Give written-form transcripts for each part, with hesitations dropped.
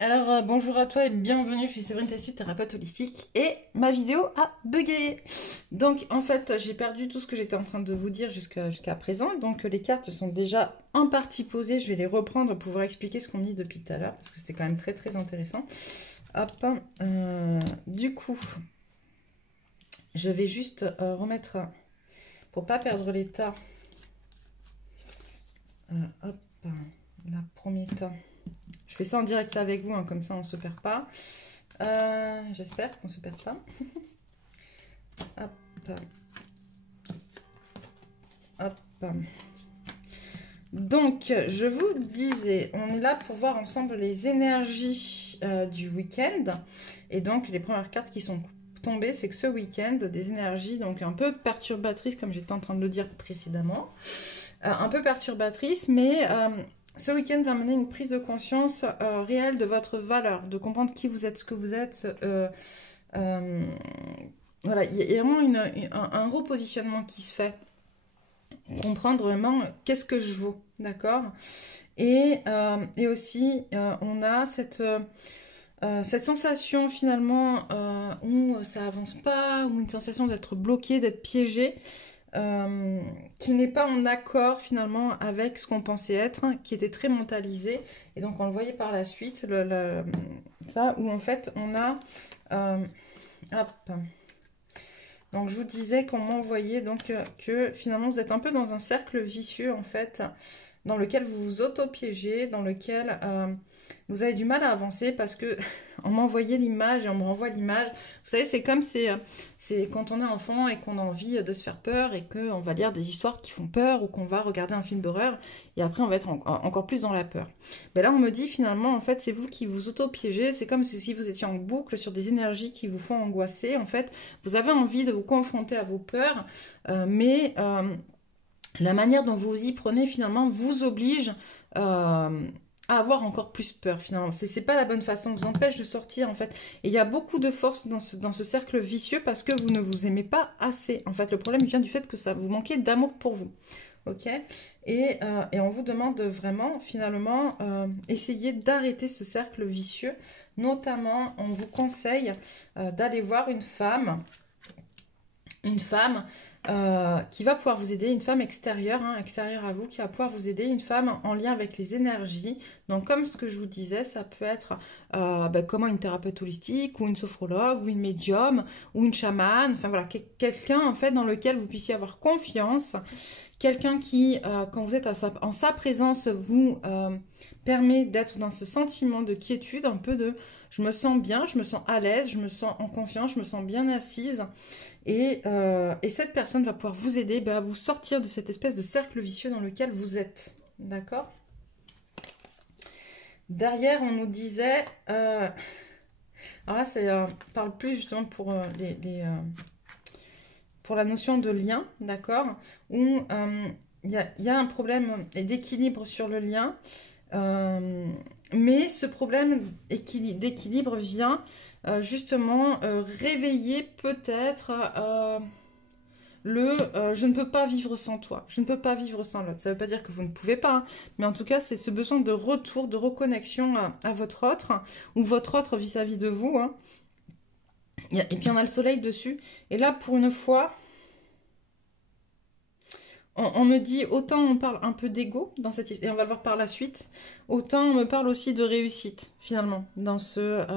Alors, bonjour à toi et bienvenue, je suis Séverine Tassu, thérapeute holistique, et ma vidéo a bugué. Donc, en fait, j'ai perdu tout ce que j'étais en train de vous dire jusqu'à présent. Donc, les cartes sont déjà en partie posées, je vais les reprendre pour pouvoir expliquer ce qu'on me dit depuis tout à l'heure, parce que c'était quand même très très intéressant. Hop, du coup, je vais juste remettre, pour pas perdre l'état, hop, la premier tas. Je fais ça en direct avec vous, hein, comme ça on se perd pas. J'espère qu'on se perd pas. Hop. Hop. Donc, je vous disais, on est là pour voir ensemble les énergies du week-end. Et donc, les premières cartes qui sont tombées, c'est que ce week-end, des énergies donc un peu perturbatrices, comme j'étais en train de le dire précédemment. Un peu perturbatrices, mais ce week-end va mener une prise de conscience réelle de votre valeur, de comprendre qui vous êtes, ce que vous êtes. Voilà, il y a vraiment un repositionnement qui se fait. Comprendre vraiment qu'est-ce que je vaux, d'accord. Et aussi, on a cette sensation finalement où ça avance pas, ou une sensation d'être bloqué, d'être piégé, qui n'est pas en accord finalement avec ce qu'on pensait être, hein, qui était très mentalisé. Et donc on le voyait par la suite, ça, où en fait on a... hop. Donc je vous disais qu'on m'envoyait donc que finalement vous êtes un peu dans un cercle vicieux en fait, dans lequel vous vous auto-piégez, dans lequel vous avez du mal à avancer parce que on m'envoyait l'image et on me renvoie l'image. Vous savez, c'est comme c'est quand on est enfant et qu'on a envie de se faire peur et qu'on va lire des histoires qui font peur ou qu'on va regarder un film d'horreur et après on va être encore plus dans la peur. Ben là on me dit finalement en fait c'est vous qui vous auto-piégez, c'est comme si vous étiez en boucle sur des énergies qui vous font angoisser. En fait, vous avez envie de vous confronter à vos peurs, mais la manière dont vous y prenez finalement vous oblige à avoir encore plus peur finalement. C'est pas la bonne façon, vous empêche de sortir en fait. Et il y a beaucoup de force dans ce cercle vicieux parce que vous ne vous aimez pas assez. En fait, le problème vient du fait que ça vous manquez d'amour pour vous. Ok, et on vous demande de vraiment finalement essayer d'arrêter ce cercle vicieux. Notamment, on vous conseille d'aller voir une femme qui va pouvoir vous aider, une femme extérieure, hein, extérieure à vous, qui va pouvoir vous aider, une femme en lien avec les énergies. Donc comme ce que je vous disais, ça peut être comment une thérapeute holistique, ou une sophrologue, ou une médium, ou une chamane, enfin voilà, quelqu'un en fait dans lequel vous puissiez avoir confiance, quelqu'un qui, quand vous êtes en sa présence, vous permet d'être dans ce sentiment de quiétude, un peu de je me sens bien, je me sens à l'aise, je me sens en confiance, je me sens bien assise. Et cette personne va pouvoir vous aider à vous sortir de cette espèce de cercle vicieux dans lequel vous êtes. D'accord? Derrière, on nous disait... alors là, ça parle plus justement pour, pour la notion de lien, d'accord? Où y a un problème d'équilibre sur le lien. Mais ce problème d'équilibre vient justement réveiller peut-être je ne peux pas vivre sans toi, je ne peux pas vivre sans l'autre. Ça ne veut pas dire que vous ne pouvez pas, hein, mais en tout cas, c'est ce besoin de retour, de reconnexion à votre autre, hein, ou votre autre vis-à-vis de vous. Hein. Et puis on a le soleil dessus. Et là, pour une fois, on me dit, autant on parle un peu d'ego dans cette et on va le voir par la suite, autant on me parle aussi de réussite, finalement, dans ce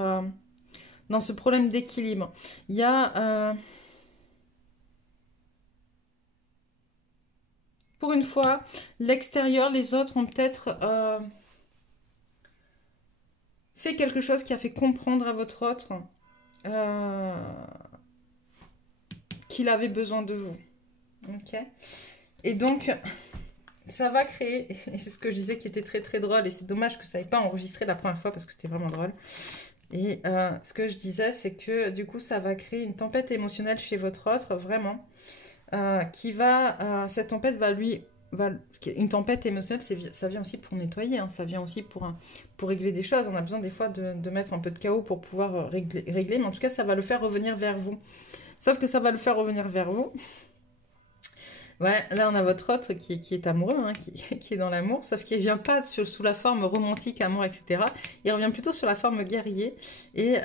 problème d'équilibre. Il y a... pour une fois, l'extérieur, les autres ont peut-être fait quelque chose qui a fait comprendre à votre autre euh, qu'il avait besoin de vous. Ok. Et donc, ça va créer, et c'est ce que je disais qui était très très drôle, et c'est dommage que ça n'ait pas enregistré la première fois parce que c'était vraiment drôle. Et ce que je disais, c'est que du coup, ça va créer une tempête émotionnelle chez votre autre, vraiment, qui va, cette tempête va lui... une tempête émotionnelle, ça vient aussi pour nettoyer, hein, ça vient aussi pour régler des choses. On a besoin des fois de mettre un peu de chaos pour pouvoir régler, mais en tout cas, ça va le faire revenir vers vous. Sauf que ça va le faire revenir vers vous Ouais, là on a votre autre qui est amoureux, hein, qui est dans l'amour, sauf qu'il ne vient pas sous la forme romantique, amour, etc. Il revient plutôt sur la forme guerrier. Et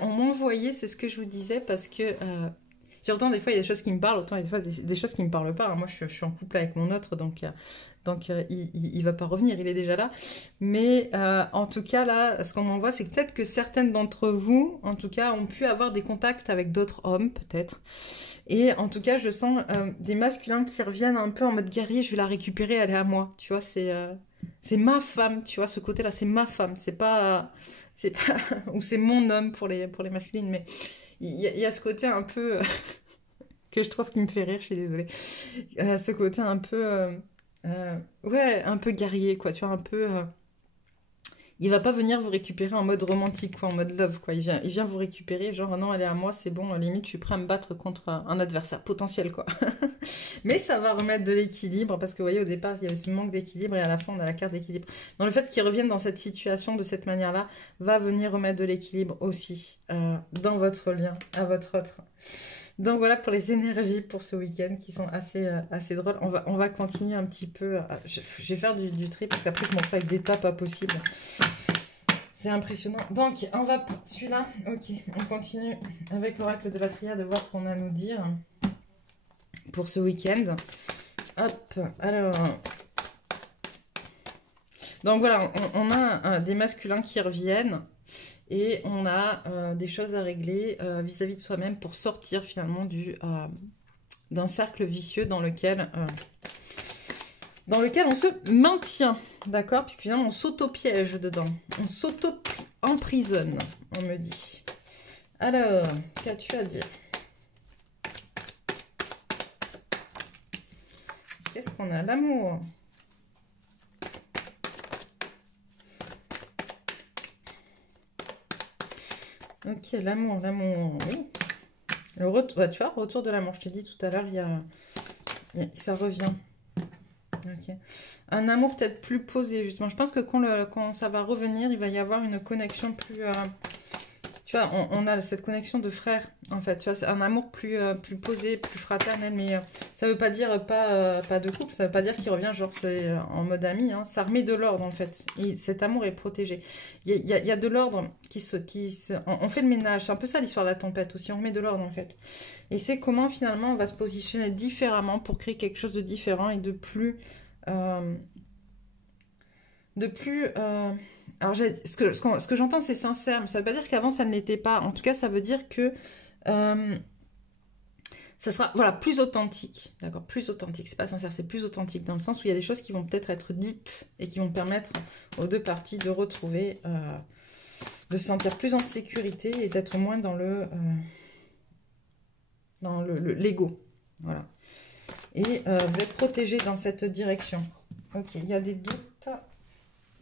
on m'envoyait, c'est ce que je vous disais, parce que autant des fois il y a des choses qui me parlent, autant il y a des fois des choses qui ne me parlent pas. Alors, moi je suis en couple avec mon autre, donc il va pas revenir, il est déjà là. Mais en tout cas là, ce qu'on m'envoie, c'est peut-être que certaines d'entre vous, en tout cas, ont pu avoir des contacts avec d'autres hommes, peut-être. Et en tout cas, je sens des masculins qui reviennent un peu en mode guerrier, je vais la récupérer, elle est à moi. Tu vois, c'est ma femme, tu vois, ce côté-là, c'est ma femme. C'est pas, ou c'est mon homme pour les masculines, mais il y a ce côté un peu, que je trouve qui me fait rire, je suis désolée. Ce côté un peu, ouais, un peu guerrier, quoi, tu vois, un peu... il va pas venir vous récupérer en mode romantique, quoi, en mode love, quoi. Il vient vous récupérer, genre, non, elle est à moi, c'est bon, limite, je suis prêt à me battre contre un adversaire potentiel, quoi. Mais ça va remettre de l'équilibre, parce que, vous voyez, au départ, il y avait ce manque d'équilibre, et à la fin, on a la carte d'équilibre. Donc, le fait qu'ils reviennent dans cette situation, de cette manière-là, va venir remettre de l'équilibre aussi, dans votre lien, à votre autre. Donc voilà pour les énergies pour ce week-end qui sont assez drôles. On va continuer un petit peu. Je vais faire du tri parce qu'après je m'en ferai avec des tas pas possibles. C'est impressionnant. Donc on va celui-là. Ok, on continue avec l'oracle de la triade de voir ce qu'on a à nous dire pour ce week-end. Hop, alors. Donc voilà, on a des masculins qui reviennent. Et on a des choses à régler vis-à-vis de soi-même pour sortir finalement d'un cercle vicieux dans lequel on se maintient, d'accord? Puisque finalement on s'auto-piège dedans, on s'auto-emprisonne, on me dit. Alors, qu'as-tu à dire? Qu'est-ce qu'on a? L'amour. Ok, l'amour, oui. Ouais, tu vois, retour de l'amour. Je t'ai dit tout à l'heure, ça revient. Ok. Un amour peut-être plus posé, justement. Je pense que quand ça va revenir, il va y avoir une connexion plus... tu vois, on a cette connexion de frère, en fait. Tu vois, c'est un amour plus posé, plus fraternel. Mais ça veut pas dire pas de couple. Ça veut pas dire qu'il revient genre c'est en mode ami. Hein. Ça remet de l'ordre, en fait. Et cet amour est protégé. Il y a de l'ordre on fait le ménage. C'est un peu ça l'histoire de la tempête aussi. On remet de l'ordre, en fait. Et c'est comment, finalement, on va se positionner différemment pour créer quelque chose de différent et de plus... alors, ce que j'entends, c'est sincère, mais ça ne veut pas dire qu'avant, ça ne l'était pas. En tout cas, ça veut dire que ça sera voilà, plus authentique. D'accord, plus authentique. C'est pas sincère, c'est plus authentique dans le sens où il y a des choses qui vont peut-être être dites et qui vont permettre aux deux parties de retrouver, de se sentir plus en sécurité et d'être moins dans l'ego. Voilà. Et vous êtes protégé dans cette direction. Ok, il y a des doutes.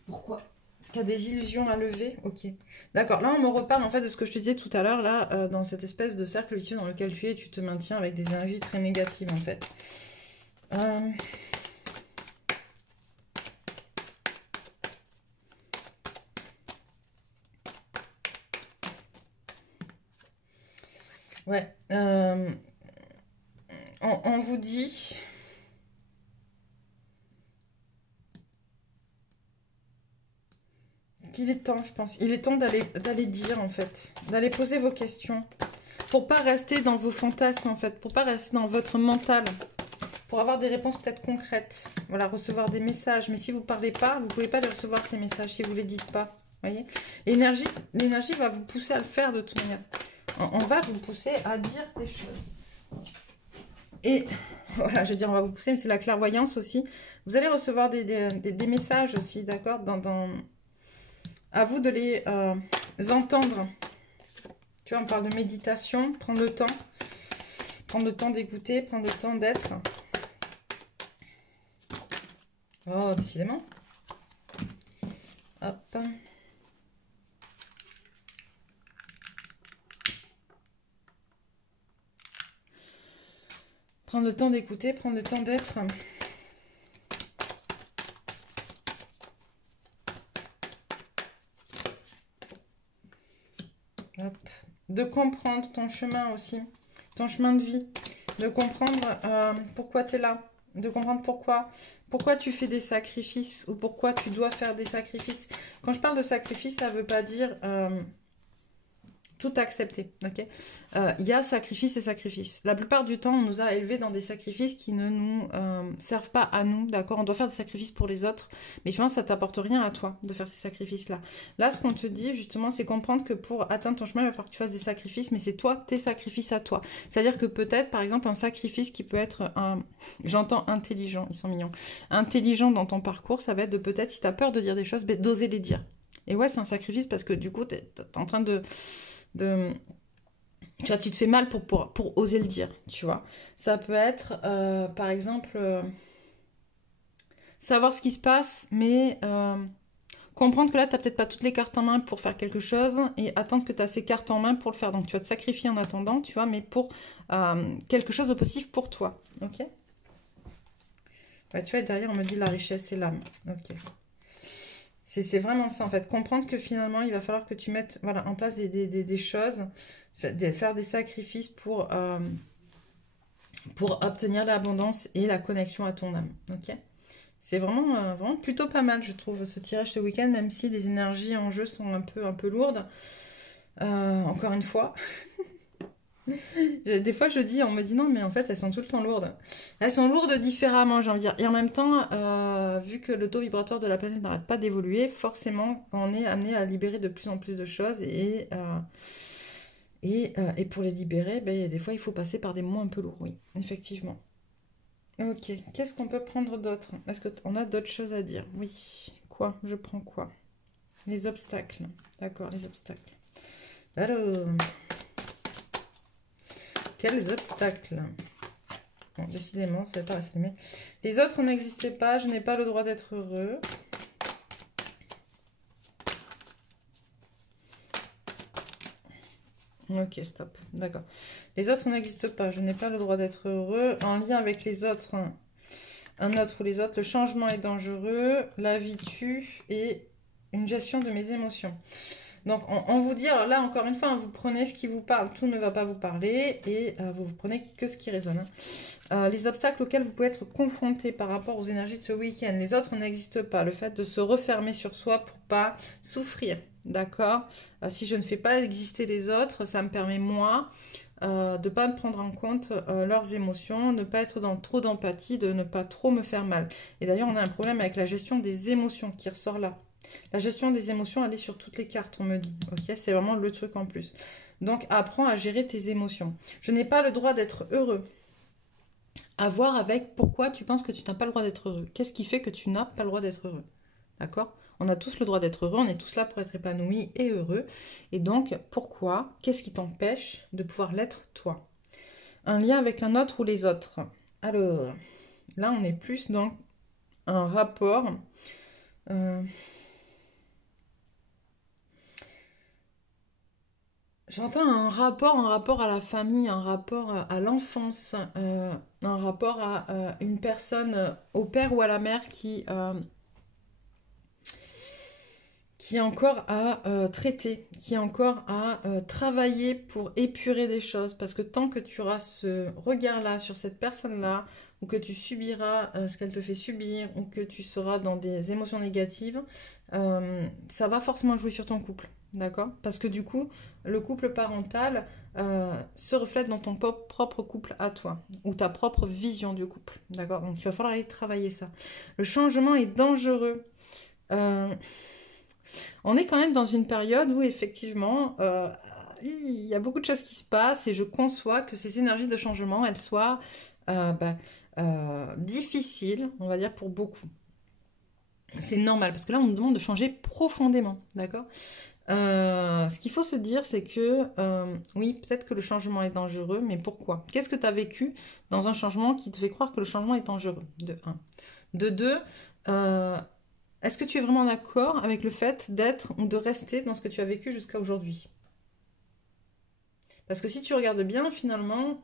Pourquoi? Est-ce qu'il y a des illusions à lever? Ok. D'accord. Là, on me reparle en fait de ce que je te disais tout à l'heure, là, dans cette espèce de cercle vicieux dans lequel tu es, tu te maintiens avec des énergies très négatives en fait. Ouais. On vous dit... qu'il est temps, je pense. Il est temps d'aller dire, en fait. D'aller poser vos questions. Pour pas rester dans vos fantasmes, en fait. Pour pas rester dans votre mental. Pour avoir des réponses peut-être concrètes. Voilà, recevoir des messages. Mais si vous parlez pas, vous pouvez pas les recevoir, ces messages, si vous les dites pas. Voyez, l'énergie va vous pousser à le faire de toute manière. On va vous pousser à dire des choses. Et voilà, je veux dire, on va vous pousser, mais c'est la clairvoyance aussi. Vous allez recevoir des messages aussi, d'accord, à vous de les entendre. Tu vois, on parle de méditation, prendre le temps d'écouter, prendre le temps d'être. Oh, décidément. Hop. Prendre le temps d'écouter, prendre le temps d'être. De comprendre ton chemin aussi, ton chemin de vie, de comprendre pourquoi tu es là, de comprendre pourquoi tu fais des sacrifices ou pourquoi tu dois faire des sacrifices. Quand je parle de sacrifice, ça ne veut pas dire tout accepter, ok. Il y a sacrifice et sacrifice. La plupart du temps, on nous a élevés dans des sacrifices qui ne nous servent pas à nous, d'accord. On doit faire des sacrifices pour les autres, mais finalement, ça t'apporte rien à toi de faire ces sacrifices-là. Là, ce qu'on te dit, justement, c'est comprendre que pour atteindre ton chemin, il va falloir que tu fasses des sacrifices, mais c'est toi, tes sacrifices à toi. C'est-à-dire que peut-être, par exemple, un sacrifice qui peut être, j'entends intelligent, ils sont mignons, intelligent dans ton parcours, ça va être de peut-être, si tu as peur de dire des choses, d'oser les dire. Et ouais, c'est un sacrifice parce que du coup, tu es en train de tu vois, tu te fais mal pour oser le dire, tu vois. Ça peut être, par exemple, savoir ce qui se passe, mais comprendre que là, tu n'as peut-être pas toutes les cartes en main pour faire quelque chose et attendre que tu as ces cartes en main pour le faire. Donc, tu vas te sacrifier en attendant, tu vois, mais pour quelque chose de positif pour toi, ok. Bah, tu vois, derrière, on me dit la richesse et l'âme, ok. C'est vraiment ça, en fait. Comprendre que finalement, il va falloir que tu mettes voilà, en place des choses, faire des sacrifices pour obtenir l'abondance et la connexion à ton âme. Ok. C'est vraiment, vraiment plutôt pas mal, je trouve, ce tirage ce week-end, même si les énergies en jeu sont un peu lourdes. Encore une fois. Des fois, je dis, on me dit non, mais en fait, elles sont tout le temps lourdes. Elles sont lourdes différemment, j'ai envie de dire. Et en même temps, vu que le taux vibratoire de la planète n'arrête pas d'évoluer, forcément, on est amené à libérer de plus en plus de choses. Et pour les libérer, ben, des fois, il faut passer par des moments un peu lourds, oui, effectivement. Ok, qu'est-ce qu'on peut prendre d'autre? Est-ce qu'on a d'autres choses à dire? Oui. Quoi? Je prends quoi? Les obstacles. D'accord, les obstacles. Alors... Quels obstacles? Bon, décidément, ça va pas rester. Mais les autres n'existaient pas. Je n'ai pas le droit d'être heureux. Ok, stop. D'accord. Les autres n'existent pas. Je n'ai pas le droit d'être heureux. En lien avec les autres, un autre ou les autres, le changement est dangereux. La vie tue et une gestion de mes émotions. Donc, on vous dit, alors là, encore une fois, vous prenez ce qui vous parle, tout ne va pas vous parler, et vous prenez que ce qui résonne. Les obstacles auxquels vous pouvez être confrontés par rapport aux énergies de ce week-end, les autres n'existent pas. Le fait de se refermer sur soi pour pas souffrir, d'accord. Si je ne fais pas exister les autres, ça me permet, moi, de ne pas me prendre en compte leurs émotions, ne pas être dans trop d'empathie, de ne pas trop me faire mal. Et d'ailleurs, on a un problème avec la gestion des émotions qui ressort là. La gestion des émotions, elle est sur toutes les cartes, on me dit. Ok, c'est vraiment le truc en plus. Donc, apprends à gérer tes émotions. Je n'ai pas le droit d'être heureux. À voir avec pourquoi tu penses que tu n'as pas le droit d'être heureux. Qu'est-ce qui fait que tu n'as pas le droit d'être heureux? D'accord? On a tous le droit d'être heureux, on est tous là pour être épanouis et heureux. Et donc, pourquoi? Qu'est-ce qui t'empêche de pouvoir l'être toi? Un lien avec un autre ou les autres? Alors, là, on est plus dans un rapport... J'entends un rapport à la famille, un rapport à l'enfance, un rapport à une personne, au père ou à la mère qui est encore à traiter, qui est encore à travailler pour épurer des choses. Parce que tant que tu auras ce regard-là sur cette personne-là, ou que tu subiras ce qu'elle te fait subir, ou que tu seras dans des émotions négatives, ça va forcément jouer sur ton couple. D'accord? Parce que du coup, le couple parental se reflète dans ton propre couple à toi, ou ta propre vision du couple. D'accord? Donc il va falloir aller travailler ça. Le changement est dangereux. On est quand même dans une période où effectivement, il y a beaucoup de choses qui se passent et je conçois que ces énergies de changement, elles soient difficiles, on va dire, pour beaucoup. C'est normal, parce que là, on nous demande de changer profondément, d'accord? Ce qu'il faut se dire, c'est que oui, peut-être que le changement est dangereux, mais pourquoi? Qu'est-ce que tu as vécu dans un changement qui te fait croire que le changement est dangereux? De 1. De 2, est-ce que tu es vraiment d'accord avec le fait d'être ou de rester dans ce que tu as vécu jusqu'à aujourd'hui? Parce que si tu regardes bien, finalement,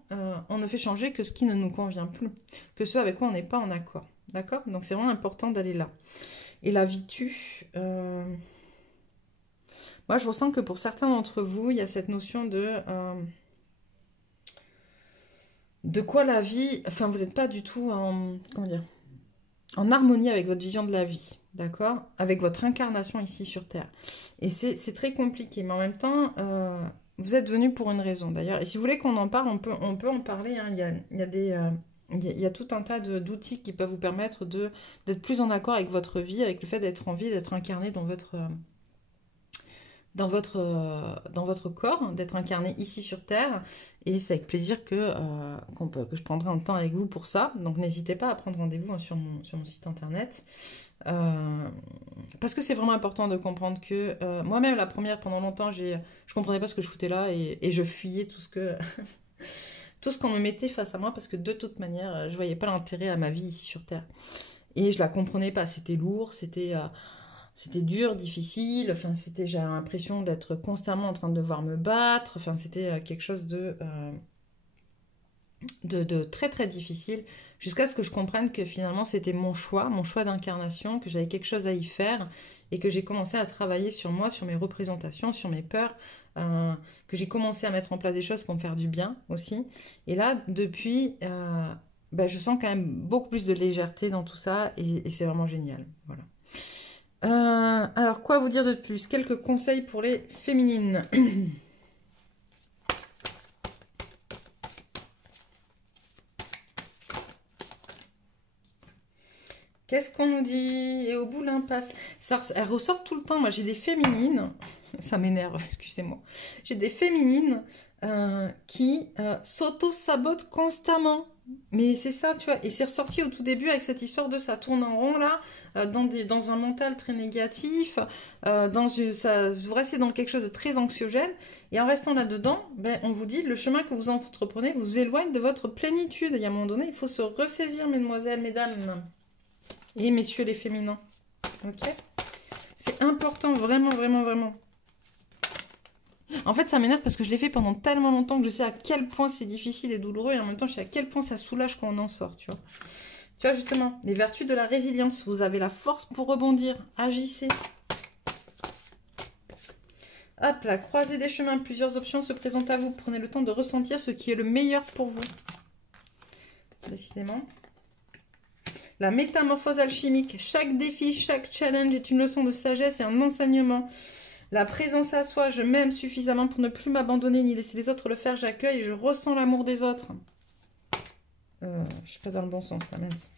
on ne fait changer que ce qui ne nous convient plus, que ce avec quoi on n'est pas en accord. D'accord? Donc c'est vraiment important d'aller là. Et la vie tue. Moi, je ressens que pour certains d'entre vous, il y a cette notion de de quoi la vie... Enfin, vous n'êtes pas du tout en... Comment dire? En harmonie avec votre vision de la vie, d'accord? Avec votre incarnation ici sur Terre. Et c'est très compliqué, mais en même temps, vous êtes venu pour une raison, d'ailleurs. Et si vous voulez qu'on en parle, on peut en parler, hein. Il y a des... il y a tout un tas d'outils qui peuvent vous permettre d'être plus en accord avec votre vie, avec le fait d'être en vie, d'être incarné dans votre corps, d'être incarné ici sur Terre. Et c'est avec plaisir que je prendrai un temps avec vous pour ça. Donc n'hésitez pas à prendre rendez-vous, hein, sur mon site internet. Parce que c'est vraiment important de comprendre que moi-même, la première, pendant longtemps, je comprenais pas ce que je foutais là et je fuyais tout ce que... tout ce qu'on me mettait face à moi, parce que de toute manière, je voyais pas l'intérêt à ma vie ici sur Terre. Et je la comprenais pas, c'était lourd, c'était dur, difficile, enfin, j'avais l'impression d'être constamment en train de devoir me battre, enfin, c'était quelque chose de très très difficile, jusqu'à ce que je comprenne que finalement c'était mon choix d'incarnation, que j'avais quelque chose à y faire, et que j'ai commencé à travailler sur moi, sur mes représentations, sur mes peurs, que j'ai commencé à mettre en place des choses pour me faire du bien aussi. Et là, depuis, je sens quand même beaucoup plus de légèreté dans tout ça, et c'est vraiment génial. Voilà. Alors, quoi vous dire de plus? Quelques conseils pour les féminines. Qu'est-ce qu'on nous dit? Et au bout, l'impasse. Elle ressort tout le temps. Moi, j'ai des féminines. Ça m'énerve, excusez-moi. J'ai des féminines qui s'auto-sabotent constamment. Mais c'est ça, tu vois. Et c'est ressorti au tout début avec cette histoire de ça tourne en rond, là, dans un mental très négatif. Vous restez dans quelque chose de très anxiogène. Et en restant là-dedans, on vous dit, le chemin que vous entreprenez vous éloigne de votre plénitude. Il y a un moment donné, il faut se ressaisir, mesdemoiselles, mesdames. Et messieurs les féminins. Ok? C'est important, vraiment, vraiment, vraiment. En fait, ça m'énerve parce que je l'ai fait pendant tellement longtemps que je sais à quel point c'est difficile et douloureux. Et en même temps, je sais à quel point ça soulage quand on en sort, tu vois. Tu vois, justement, les vertus de la résilience. Vous avez la force pour rebondir. Agissez. Hop là, croisez des chemins. Plusieurs options se présentent à vous. Prenez le temps de ressentir ce qui est le meilleur pour vous. Décidément. La métamorphose alchimique. Chaque défi, chaque challenge est une leçon de sagesse et un enseignement. La présence à soi. Je m'aime suffisamment pour ne plus m'abandonner ni laisser les autres le faire. J'accueille et je ressens l'amour des autres. Je suis pas dans le bon sens, la mince.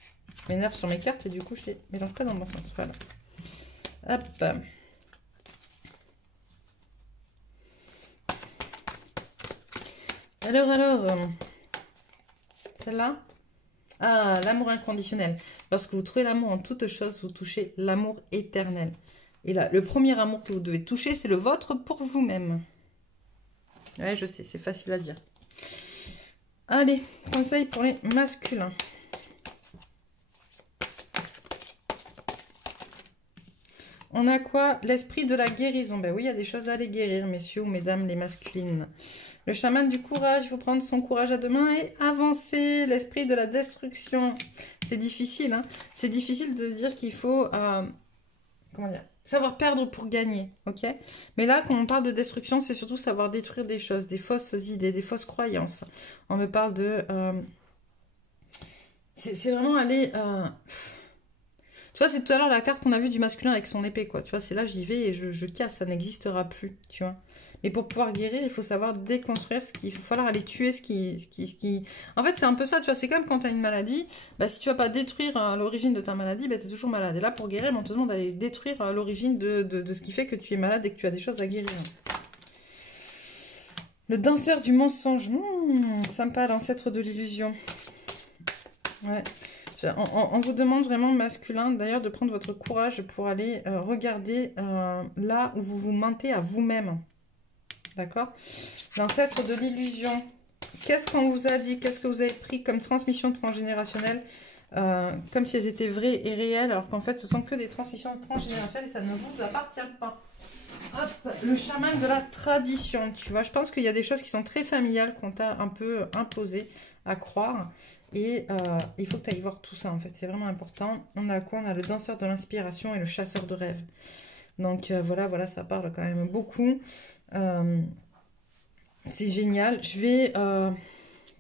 Je m'énerve sur mes cartes et du coup, je les mélange pas dans le bon sens. Voilà. Hop. Alors. Celle-là. Ah, l'amour inconditionnel. Lorsque vous trouvez l'amour en toute chose, vous touchez l'amour éternel. Et là, le premier amour que vous devez toucher, c'est le vôtre pour vous-même. Ouais, je sais, c'est facile à dire. Allez, conseil pour les masculins. On a quoi? L'esprit de la guérison. Ben oui, il y a des choses à les guérir, messieurs ou mesdames les masculines. Le chaman du courage, il faut prendre son courage à deux mains et avancer. L'esprit de la destruction. C'est difficile, hein. C'est difficile de dire qu'il faut... comment dire? Savoir perdre pour gagner, ok? Mais là, quand on parle de destruction, c'est surtout savoir détruire des choses, des fausses idées, des fausses croyances. On me parle de... c'est vraiment aller... Tu vois, c'est tout à l'heure la carte qu'on a vue du masculin avec son épée, quoi. Tu vois, c'est là, j'y vais et je casse, ça n'existera plus, tu vois. Mais pour pouvoir guérir, il faut savoir déconstruire ce qu'il faut falloir aller tuer ce qui... En fait, c'est un peu ça, tu vois, c'est comme quand tu as une maladie, si tu vas pas détruire l'origine de ta maladie, tu es toujours malade. Et là, pour guérir, on te demande d'aller détruire l'origine de ce qui fait que tu es malade et que tu as des choses à guérir. Le danseur du mensonge, sympa, l'ancêtre de l'illusion. Ouais. On vous demande vraiment, masculin, d'ailleurs, de prendre votre courage pour aller regarder là où vous vous mentez à vous-même. D'accord? L'ancêtre de l'illusion. Qu'est-ce qu'on vous a dit? Qu'est-ce que vous avez pris comme transmission transgénérationnelle? Comme si elles étaient vraies et réelles, alors qu'en fait, ce sont que des transmissions transgénérationnelles et ça ne vous appartient pas. Hop, le chaman de la tradition. Tu vois, je pense qu'il y a des choses qui sont très familiales qu'on t'a un peu imposées à croire. Et il faut que tu ailles voir tout ça, en fait. C'est vraiment important. On a quoi? On a le danseur de l'inspiration et le chasseur de rêves. Donc, voilà, ça parle quand même beaucoup. C'est génial. Je vais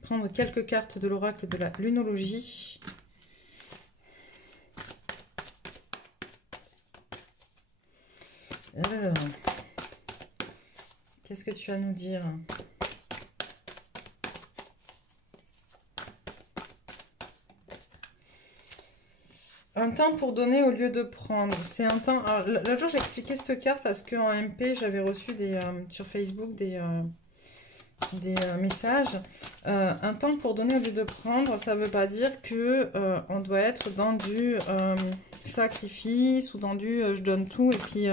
prendre quelques cartes de l'oracle de la lunologie. Alors, qu'est-ce que tu vas nous dire? Un temps pour donner au lieu de prendre. C'est un temps... L'autre jour, j'ai expliqué cette carte parce qu'en MP, j'avais reçu sur Facebook des messages. Un temps pour donner au lieu de prendre, ça ne veut pas dire que on doit être dans du sacrifice ou dans du je donne tout et puis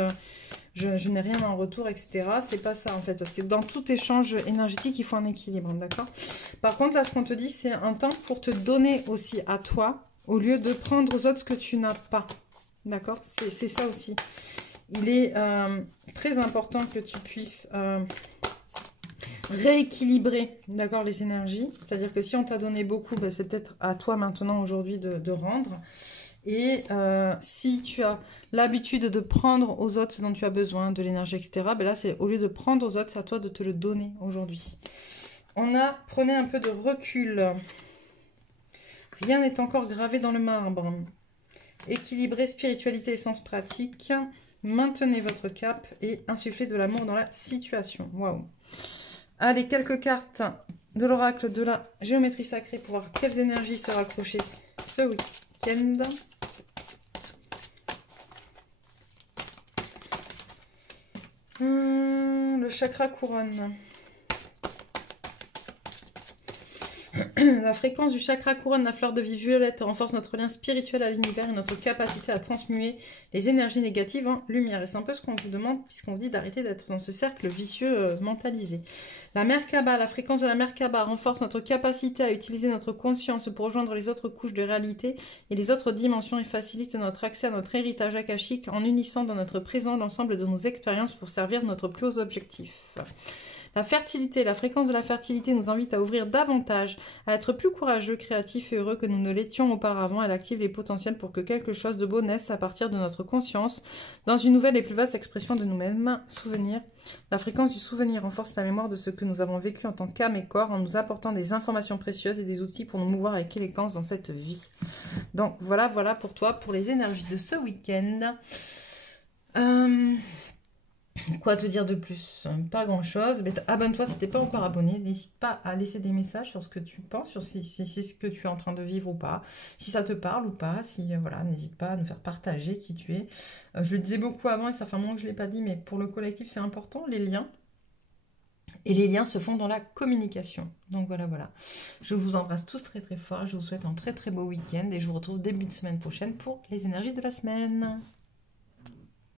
je n'ai rien en retour, etc. C'est pas ça en fait, parce que dans tout échange énergétique, il faut un équilibre, d'accord? Par contre, là, ce qu'on te dit, c'est un temps pour te donner aussi à toi, au lieu de prendre aux autres ce que tu n'as pas, d'accord? C'est ça aussi. Il est très important que tu puisses rééquilibrer, d'accord, les énergies. C'est-à-dire que si on t'a donné beaucoup, ben, c'est peut-être à toi maintenant, aujourd'hui, de rendre. Et si tu as l'habitude de prendre aux autres ce dont tu as besoin, de l'énergie, etc., ben là, c'est au lieu de prendre aux autres, c'est à toi de te le donner aujourd'hui. Prenez un peu de recul. Rien n'est encore gravé dans le marbre. Équilibrez spiritualité et sens pratique. Maintenez votre cap et insufflez de l'amour dans la situation. Waouh! Allez, quelques cartes de l'oracle de la géométrie sacrée pour voir quelles énergies se raccrocher ce week-end. Le chakra couronne. La fréquence du chakra couronne, la fleur de vie violette, renforce notre lien spirituel à l'univers et notre capacité à transmuer les énergies négatives en lumière. Et c'est un peu ce qu'on vous demande, puisqu'on vous dit d'arrêter d'être dans ce cercle vicieux mentalisé. La Merkaba, la fréquence de la Merkaba renforce notre capacité à utiliser notre conscience pour rejoindre les autres couches de réalité et les autres dimensions et facilite notre accès à notre héritage akashique en unissant dans notre présent l'ensemble de nos expériences pour servir notre plus haut objectif. La fertilité, la fréquence de la fertilité nous invite à ouvrir davantage, à être plus courageux, créatifs et heureux que nous ne l'étions auparavant. Elle active les potentiels pour que quelque chose de beau naisse à partir de notre conscience, dans une nouvelle et plus vaste expression de nous-mêmes. Souvenir. La fréquence du souvenir renforce la mémoire de ce que nous avons vécu en tant qu'âme et corps en nous apportant des informations précieuses et des outils pour nous mouvoir avec élégance dans cette vie. Donc voilà pour toi, pour les énergies de ce week-end. Quoi te dire de plus? Pas grand chose. Abonne-toi si tu n'es pas encore abonné. N'hésite pas à laisser des messages sur ce que tu penses, sur si c'est ce que tu es en train de vivre ou pas, si ça te parle ou pas. Si voilà, n'hésite pas à nous faire partager qui tu es. Je le disais beaucoup avant et ça fait un moment que je ne l'ai pas dit, mais pour le collectif c'est important, les liens. Et les liens se font dans la communication. Donc voilà. Je vous embrasse tous très très fort. Je vous souhaite un très très beau week-end et je vous retrouve début de semaine prochaine pour les énergies de la semaine.